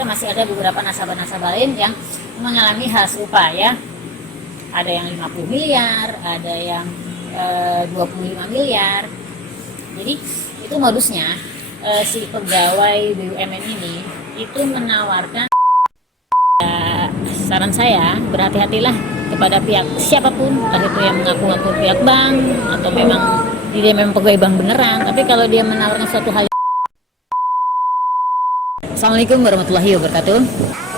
ternyata masih ada beberapa nasabah-nasabah lain yang mengalami hal serupa ya. Ada yang 50 miliar, ada yang 25 miliar. Jadi itu modusnya si pegawai BUMN ini itu menawarkan. Saran saya, berhati-hatilah kepada pihak siapapun, entah itu yang mengaku-ngaku pihak bank atau memang dia memang pegawai bank beneran, tapi kalau dia menawarkan suatu hal. Assalamualaikum warahmatullahi wabarakatuh.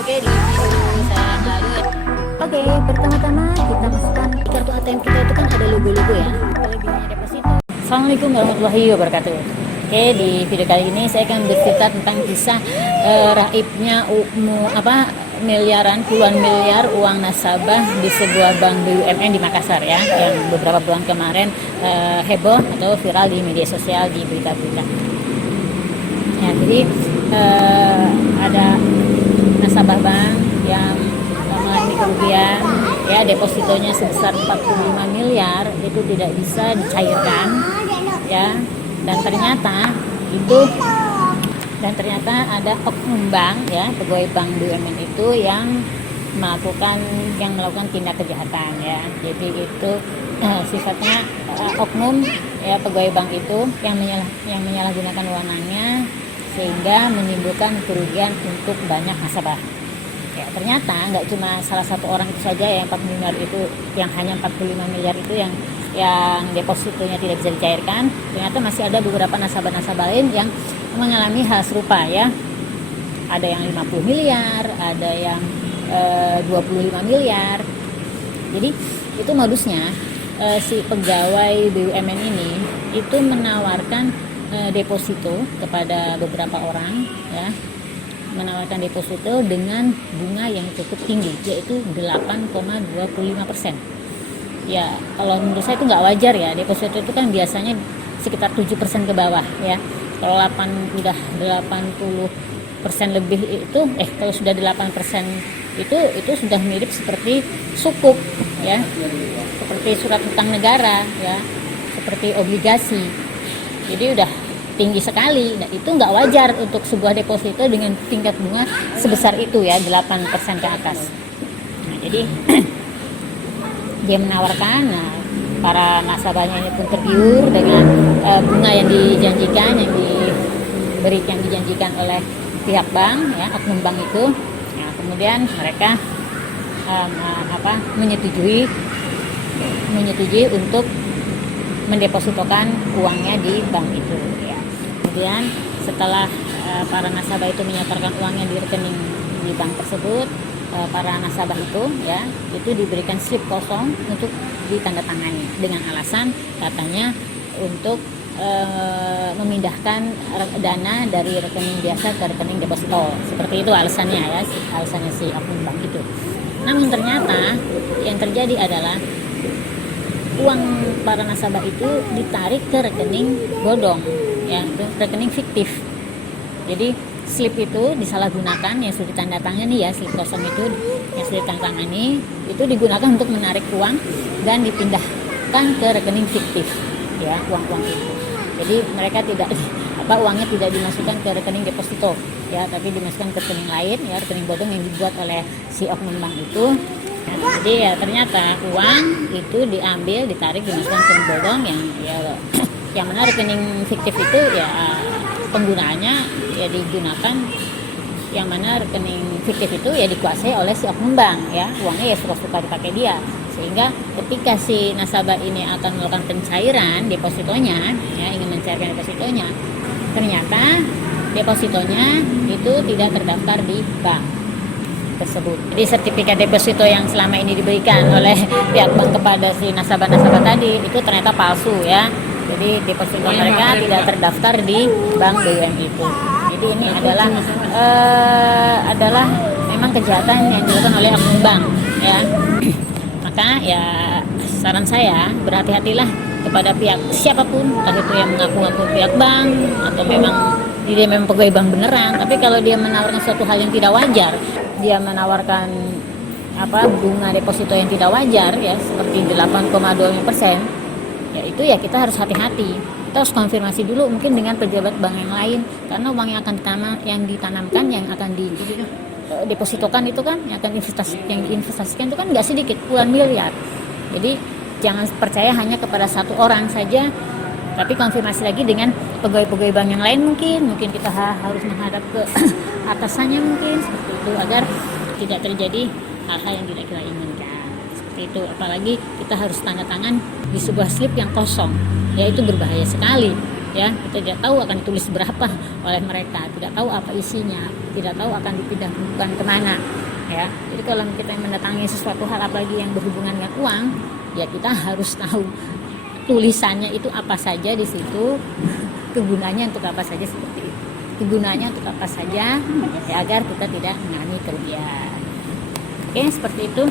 Oke, di video bisa lalu ya. Oke, pertama-tama kita masukkan kartu ATM kita itu kan ada logo-logo ya. Kalau di deposito. Assalamualaikum warahmatullahi wabarakatuh. Oke, di video kali ini saya akan bercerita tentang kisah raibnya miliaran, puluhan miliar uang nasabah di sebuah bank BUMN di Makassar ya, yang beberapa bulan kemarin heboh atau viral di media sosial, di berita-berita. Ya, jadi ada nasabah bank yang mengalami kerugian ya, depositonya sebesar 45 miliar itu tidak bisa dicairkan ya, dan ternyata ada oknum bank ya, pegawai bank BUMN itu yang melakukan tindak kejahatan ya. Jadi itu sifatnya oknum ya, pegawai bank itu yang menyalahgunakan wewenangnya sehingga menimbulkan kerugian untuk banyak nasabah. Ya, ternyata nggak cuma salah satu orang itu saja yang 45 miliar itu, yang hanya 45 miliar itu yang depositonya tidak bisa dicairkan. Ternyata masih ada beberapa nasabah-nasabah lain yang mengalami hal serupa ya. Ada yang 50 miliar, ada yang 25 miliar. Jadi itu modusnya si pegawai BUMN ini itu menawarkan deposito kepada beberapa orang ya, menawarkan deposito dengan bunga yang cukup tinggi, yaitu 8,25%. Ya, kalau menurut saya itu nggak wajar ya. Deposito itu kan biasanya sekitar 7% ke bawah ya. Kalau 80% lebih itu kalau sudah 8% itu sudah mirip seperti sukuk ya, seperti surat hutang negara ya, seperti obligasi. Jadi udah tinggi sekali. Nah, itu nggak wajar untuk sebuah deposito dengan tingkat bunga sebesar itu ya, 8% ke atas. Nah, jadi dia menawarkan, para nasabahnya ini pun tergiur dengan bunga yang dijanjikan, yang dijanjikan oleh pihak bank ya, oknum bank itu. Nah, kemudian mereka menyetujui untuk mendepositokan uangnya di bank itu ya. Kemudian setelah para nasabah itu menyetorkan uangnya di rekening di bank tersebut, para nasabah itu ya, itu diberikan slip kosong untuk ditandatangani dengan alasan katanya untuk memindahkan dana dari rekening biasa ke rekening deposito. Seperti itu alasannya ya, alasannya si oknum bank itu. Namun ternyata yang terjadi adalah uang para nasabah itu ditarik ke rekening bodong ya, rekening fiktif. Jadi slip itu disalahgunakan, yang sudah ditandatangani ya, slip kosong itu yang sudah ditandatangani itu digunakan untuk menarik uang dan dipindahkan ke rekening fiktif ya, uang-uang itu. Jadi mereka uangnya tidak dimasukkan ke rekening deposito ya, tapi dimasukkan ke rekening lain ya, rekening bodong yang dibuat oleh si oknum bank itu. Jadi ya ternyata uang itu diambil, ditarik, dimasukkan ke rekening bodong yang mana rekening fiktif itu ya penggunaannya ya digunakan, yang mana rekening fiktif itu ya dikuasai oleh si oknum bank ya, uangnya ya suka-suka dipakai dia, sehingga ketika si nasabah ini akan melakukan pencairan depositonya ya, ingin mencairkan depositonya, ternyata depositonya itu tidak terdaftar di bank tersebut. Jadi sertifikat deposito yang selama ini diberikan oleh pihak bank kepada si nasabah-nasabah tadi itu ternyata palsu ya. Jadi deposito mereka tidak terdaftar di bank BUMN itu. Jadi ini adalah memang kejahatan yang dilakukan oleh oknum bank ya. Maka ya saran saya, berhati-hatilah kepada pihak siapapun, entah itu yang mengaku-ngaku pihak bank atau memang dia memang pegawai bank beneran, tapi kalau dia menawarkan suatu hal yang tidak wajar, dia menawarkan bunga deposito yang tidak wajar ya, seperti 8,25%, ya itu ya kita harus hati-hati. Kita harus konfirmasi dulu mungkin dengan pejabat bank yang lain, karena uang yang akan ditanamkan, yang akan depositokan itu kan, yang akan diinvestasikan itu kan nggak sedikit, puluhan miliar. Jadi jangan percaya hanya kepada satu orang saja, tapi konfirmasi lagi dengan pegawai-pegawai bank yang lain. Mungkin kita harus menghadap ke atasannya mungkin seperti itu, agar tidak terjadi hal-hal yang tidak kita inginkan seperti itu. Apalagi kita harus tanda tangan di sebuah slip yang kosong, ya itu berbahaya sekali ya. Kita tidak tahu akan ditulis berapa oleh mereka, tidak tahu apa isinya, tidak tahu akan dipindahkan kemana ya. Jadi kalau kita mendatangi sesuatu hal apalagi yang berhubungan dengan uang, ya kita harus tahu tulisannya itu apa saja di situ, kegunaannya untuk apa saja, seperti itu. Kegunaannya untuk apa saja ya, agar kita tidak mengalami kerugian. Oke, seperti itu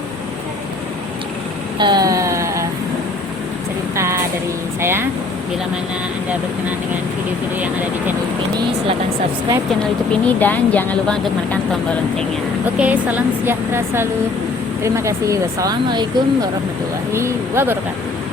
cerita dari saya. Bila mana Anda berkenan dengan video-video yang ada di channel YouTube ini, silahkan subscribe channel YouTube ini dan jangan lupa untuk menekan tombol loncengnya. Oke, salam sejahtera selalu. Terima kasih. Wassalamualaikum warahmatullahi wabarakatuh.